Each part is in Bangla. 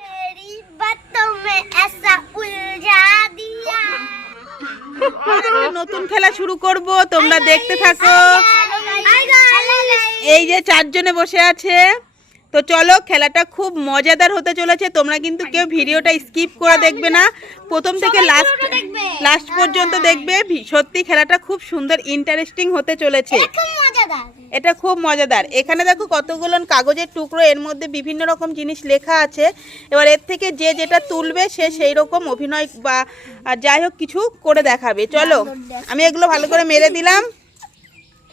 तेरी बातों में ऐसा उलझा दिया একটা নতুন খেলা শুরু করব তোমরা দেখতে থাকো এই যে চারজনে বসে আছে তো চলো খেলাটা খুব মজাদার হতে চলেছে তোমরা কিন্তু কেউ ভিডিওটা স্কিপ করে দেখবে না প্রথম থেকে লাস্ট লাস্ট পর্যন্ত দেখবে ভি- সত্যি খেলাটা খুব সুন্দর ইন্টারেস্টিং হতে চলেছে খুব মজাদার এটা খুব মজাদার এখানে দেখো কতগুলো কাগজের টুকরো এর মধ্যে বিভিন্ন রকম জিনিস লেখা আছে এবার এর থেকে যে যেটা তুলবে সে সেই রকম অভিনয় বা যাই হোক কিছু করে দেখাবে চলো আমি এগুলো ভালো করে মেরে দিলাম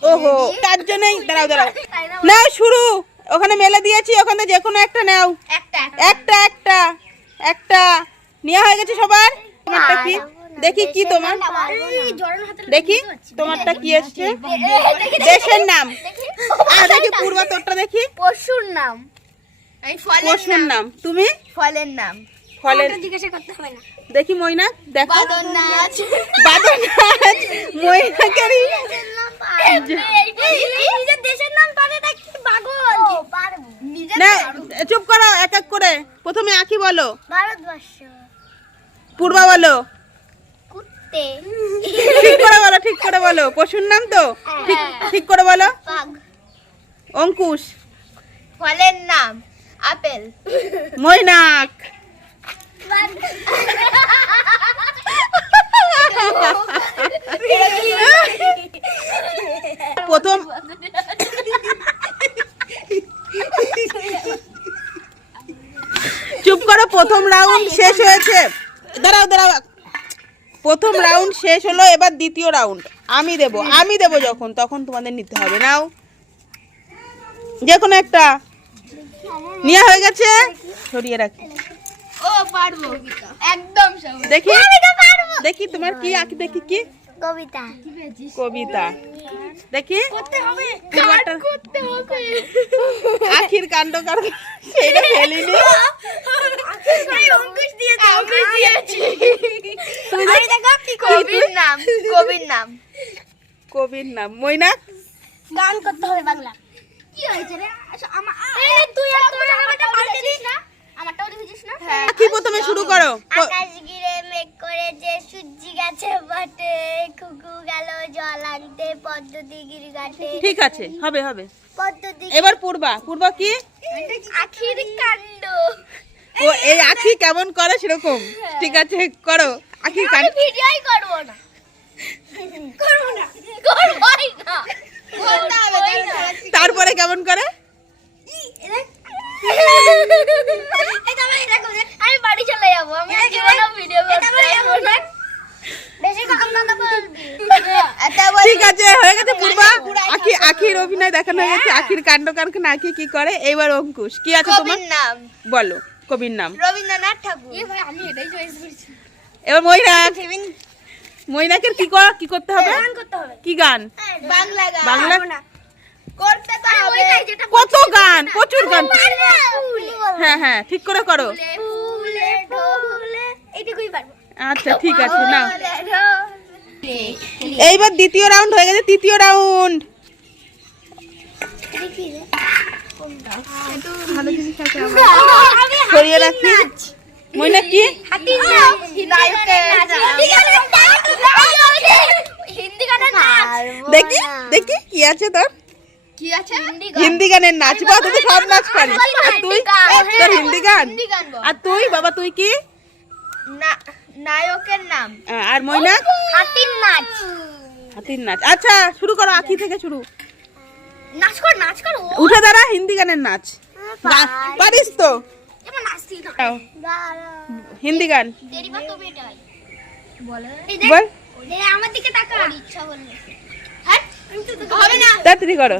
ওহো তার জন্যই দাঁড়াও দাঁড়াও নাও শুরু ওখানে মেলে দিয়েছি ওখানে যে কোনো একটা নাও একটা একটা একটা নেওয়া হয়ে গেছে সবার তোমারটা কি দেখি কি তোমার দেখি তোমারটা কি এসছে দেশের নাম আর দেখি পূর্ব তোরটা দেখি। পশুর নাম। আমি ফলের পশুর নাম। তুমি? ফলের নাম। ফলের জিজ্ঞাসা করতে হবে না। দেখি ময়না দেখো। বাদর নাচ বাদর নাচ ময়নাকেরই নিজের দেশের নাম পারে না কি পাগল? না চুপ করো এক এক করে। প্রথমে আঁকি বলো। ভারতবর্ষ। পূর্বা বলো। কুত্তে। ঠিক করে বলো ঠিক করে বলো। পশুর নাম তো? ঠিক ঠিক করে বলো। অঙ্কুশ। ফলের নাম আপেল। মৈনাক। প্রথম চুপ করো প্রথম রাউন্ড শেষ হয়েছে। দাঁড়াও দাঁড়াও। প্রথম রাউন্ড শেষ হলো এবার দ্বিতীয় রাউন্ড আমি দেব আমি দেব যখন তখন তোমাদের নিতে হবে। নাও। যে কোনো একটা। নেওয়া হয়ে গেছে। সরিয়ে রাখি। ও পারব। একদম দেখি। দেখি তোমার কি আঁকি দেখি কি? কবিতা। কবিতা। দেখি। করতে হবে। পূর্বাটা- করতে হবে। আখির কাণ্ড কার সেইটা ফেলিনি। কবির নাম? কবির নাম। কবির নাম। মৈনাক? গান করতে হবে বাংলা। কি হয়েছে রে? আমার তুই আর তোর আমারটা পাল্টে দিস না? আমারটাও লিখেছিস না? হ্যাঁ। আখি প্রথমে শুরু করো? আকাশ ঘিরে মেঘ করে যে সূর্যি গেছে বটে কুকু গেল জল আনতে পদ্ধতি গিরি ঘাটে। ঠিক আছে হবে হবে। পদ্ধতি এবার পূর্বা পূর্বা কি? আখির কাণ্ড। ও এই আখি কেমন করে সেরকম? ঠিক আছে করো। আখির কাণ্ড। ভিডিওই করব না। করব না। করবই না করতে হবে তারপরে কেমন করে? আমি বাড়ি চলে যাব আমি ভিডিও করতে যাব না। বেশি কম কথা বলবি ঠিক আছে হয়ে গেছে পূর্বা। আখি আখির অভিনয় দেখানো হয়ে। গেছে আখির কাণ্ড কারখানা আখি কি করে? এইবার অঙ্কুশ। কি আছে তোমার? নাম। বলো কবির নাম। রবীন্দ্রনাথ ঠাকুর। আমি এটাই চয়েস করেছি। এবার মৈনাক মৈনাকের কি কি করতে হবে? করতে হবে। কি গান? বাংলা গান। বাংলা? করতে তো হবে কত গান প্রচুর গান। হ্যাঁ হ্যাঁ ঠিক করে করো। আচ্ছা ঠিক আছে না। এইবার দ্বিতীয় রাউন্ড হয়ে গেছে তৃতীয় রাউন্ড। সরিয়ে রাখি কি? দেখি দেখি কি আছে তোর। কি আছে? হিন্দি গানের নাচ বা তুই সব নাচ পারিস আর তুই? তোর হিন্দি গান? আর তুই বাবা তুই কি? নায়কের নাম। আর ময়না হাতির নাচ। হাতির নাচ। আচ্ছা শুরু করো আঁকি থেকে শুরু। নাচ কর নাচ কর উঠে দাঁড়া হিন্দি গানের নাচ। পারিস তো? হিন্দি গান। বল। আমার দিকে তাকা ইচ্ছা বললে। তাড়াতাড়ি করো।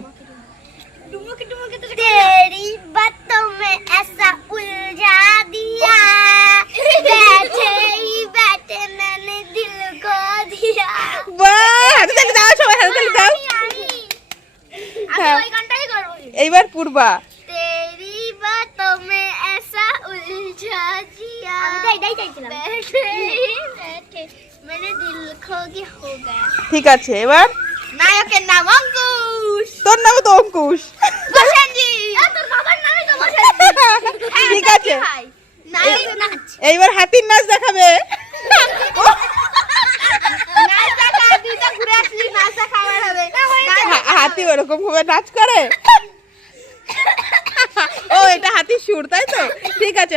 तेरी बातों में ऐसा उलझा दिया बैठे ही बैठे मैंने दिल को दिया বাহ হাতে তালি দাও সবাই হাতে তালি দাও আমি হ্যাঁ। ওই গানটাই করবো এইবার পূর্বা तेरी बातों में ऐसा उलझा दिया बैठे ही बैठे मैंने दिल खो गया हो गया ঠিক আছে এবার নায়কের নাম অঙ্কুশ তোর নামও তো অঙ্কুশ। ঠিক আছে। এইবার হাতির নাচ দেখাবে। হ্যাঁ, হাতি ওরকম ভাবে নাচ করে। ও এটা হাতির সুর তাই তো? ঠিক আছে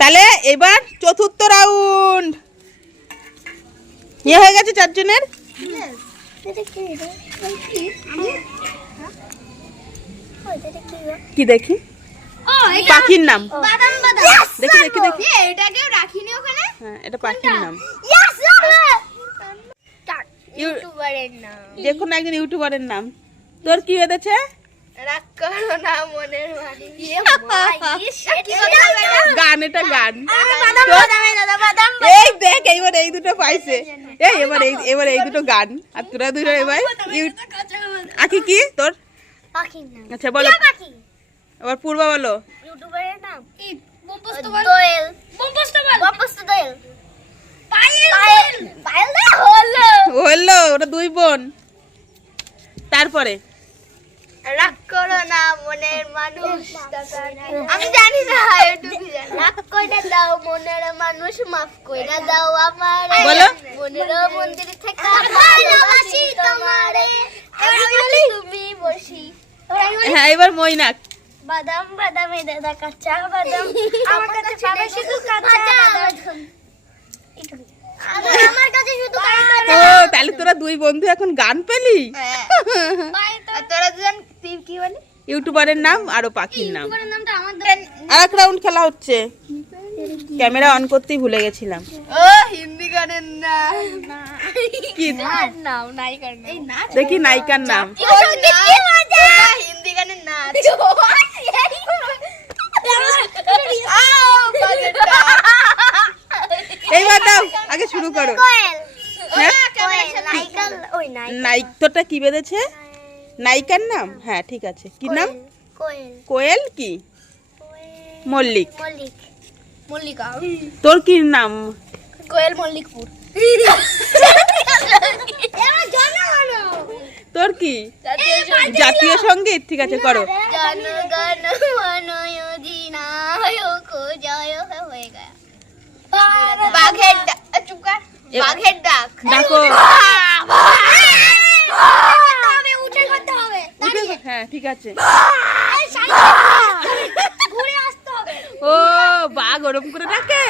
তাহলে এবার চতুর্থ রাউন্ড। ইয়ে হয়ে গেছে চারজনের? কি দেখি? পাখির নাম। বাদাম বাদাম। দেখি দেখি দেখি। এ, এটাকেও রাখিনি ওখানে? হ্যাঁ এটা পাখির নাম। যে কোনো একজন ইউটিউবারের নাম। তোর কি বেঁধেছে রাগ করো না মনের কি কথা বলে? গান। এটা গান এই দেখ এইবার এই দুটো পাইছে। এই এবার এই এবার এই দুটো গান। আর তোরা দুটো এবার ইউ- আকি কি? তোর? আচ্ছা বলো। পাখি। পূর্বা বলো। ইউটিউবারের নাম? দোয়েল। দোয়েল। পায়েল। পায়েল। হলো। ওটা দুই বোন। তারপরে? রাগ না মনের মানুষ। আমি জানি না এটুকু জানি। রাগ কইরা দাও মনের মানুষ মাফ কইরা দাও আমার। বলো। মনের মন্দির থেকে ভালোবাসি তোমারে। এবার তুমি বসি। হ্যাঁ এবার মৈনাক। বাদাম দাদা কাঁচা বাদাম। আমার কাছে পাবে শুধু কাঁচা বাদাম। আমার আমার কাছে শুধু কাঁচা ও তাহলে তোরা দুই বন্ধু এখন গান পেলি? তোরা দুজন কি বলি ইউটিউবারের নাম আরও পাখির নাম। আর এক রাউন্ড খেলা হচ্ছে। ক্যামেরা অন করতেই ভুলে গেছিলাম। ও হিন্দি গানের না কি? নাও নায়িকার নাম। এই নাচ দেখি নায়িকার নাম। হিন্দি গানের নাচ। এইবার দাও আগে শুরু করো। হ্যাঁ? ওই নাইক তোরটা কি বেঁধেছে? নায়িকার নাম? হ্যাঁ ঠিক আছে। কি নাম? কোয়েল কোয়েল। কি? মল্লিক। মল্লিক। তোর কি নাম? কোয়েল মল্লিকপুর। তোর কি? জাতীয় সংগীত। ঠিক আছে করো। বাঘের ডাক ডাক ডাকো হবে উঠে করতে হবে উঠে- হ্যাঁ ঠিক আছে। ও বাঘ ওরম করে ডাকে।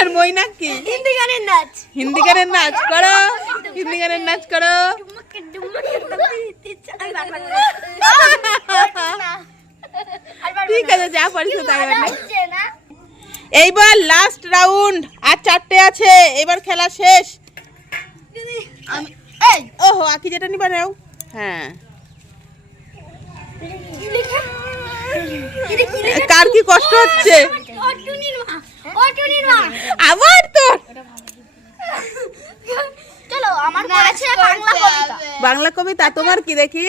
আর মইনা কি হিন্দি গানের নাচ। হিন্দি গানের নাচ করো। হিন্দি গানের নাচ করো। ঠিক আছে যা পারিস তাই। এইবার লাস্ট রাউন্ড আর চারটে আছে। এবার খেলা শেষ। ওহো আকি যেটা নিবা নাও। হ্যাঁ। কার কি কষ্ট হচ্ছে? আবার তোর চলো আমার পড়েছে বাংলা কবিতা। বাংলা কবিতা তোমার কি দেখি?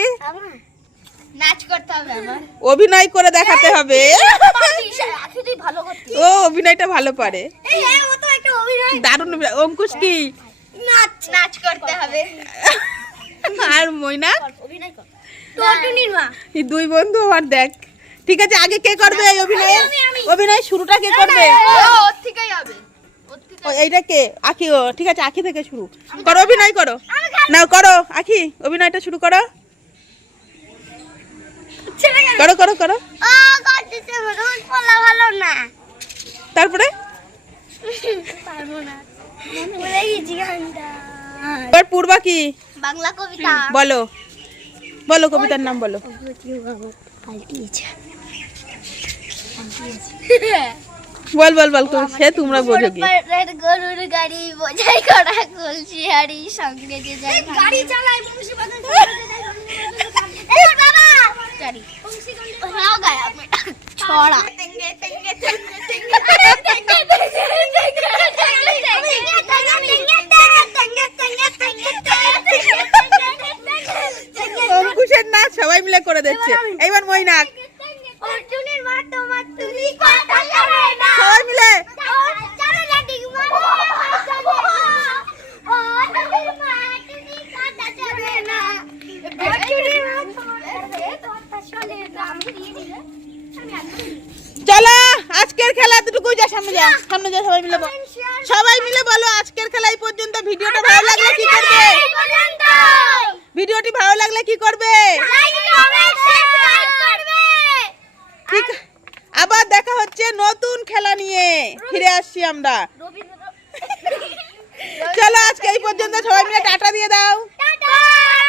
নাচ করতে হবে আমার। অভিনয় করে দেখাতে হবে। তুই ভালো করতি ও অভিনয়টা ভালো পারে। এই ও তো একটা অভিনয়। দারুণ অঙ্কুশ কি? নাচ নাচ করতে হবে। আর মইনা টটুনির মা এই দুই বন্ধু আর দেখ। ঠিক আছে আগে কে করবে এই অভিনয়? অভিনয় শুরুটা কে করবে? ওর থেকেই হবে। ও, এইটা কে? আখি ও ঠিক আছে আখি থেকে শুরু। করো অভিনয় করো। না করো আখি অভিনয়টা শুরু করো। করো করো করো। ও ভালো না। তারপরে? পারব না। এবার পূর্বা কি? বাংলা কবিতা। বলো। বলো কবিতার নাম বলো। বল বল বল কবি- সে তোমরা বোঝো কি গরুর গাড়ি বোঝাই করা কলসি হাড়ি সঙ্গে যে যায় গাড়ি চালায় বাবা! গাড়ি। ছড়া তেঙ্গে তেঙ্গে তেঙ্গে তেঙ্গে তেঙ্গে অঙ্কুশের নাচ সবাই মিলে করে দিচ্ছে এইবার মইনাক অর্জুনের মা তোমার তুমি কথা যাবে না সবাই মিলে চলো না ডিগমা অর্জুনের মা তুমি কথা যাবে না অর্জুনের মা তোমার কথা চলে না আমি দিয়ে দিলে আমি চলো আজকের খেলা এতটুকুই তুই যা সামনে যা সামনে যা সবাই মিলে বল সবাই মিলে বলো আজকের খেলা এই পর্যন্ত ভিডিওটা ভালো লাগলে কি করবে? ভিডিওটি ভালো লাগলে কি করবে? ঠিক আবার দেখা হচ্ছে নতুন খেলা নিয়ে। ফিরে আসছি আমরা। চলো আজকে এই পর্যন্ত সবাই মিলে টাটা দিয়ে দাও।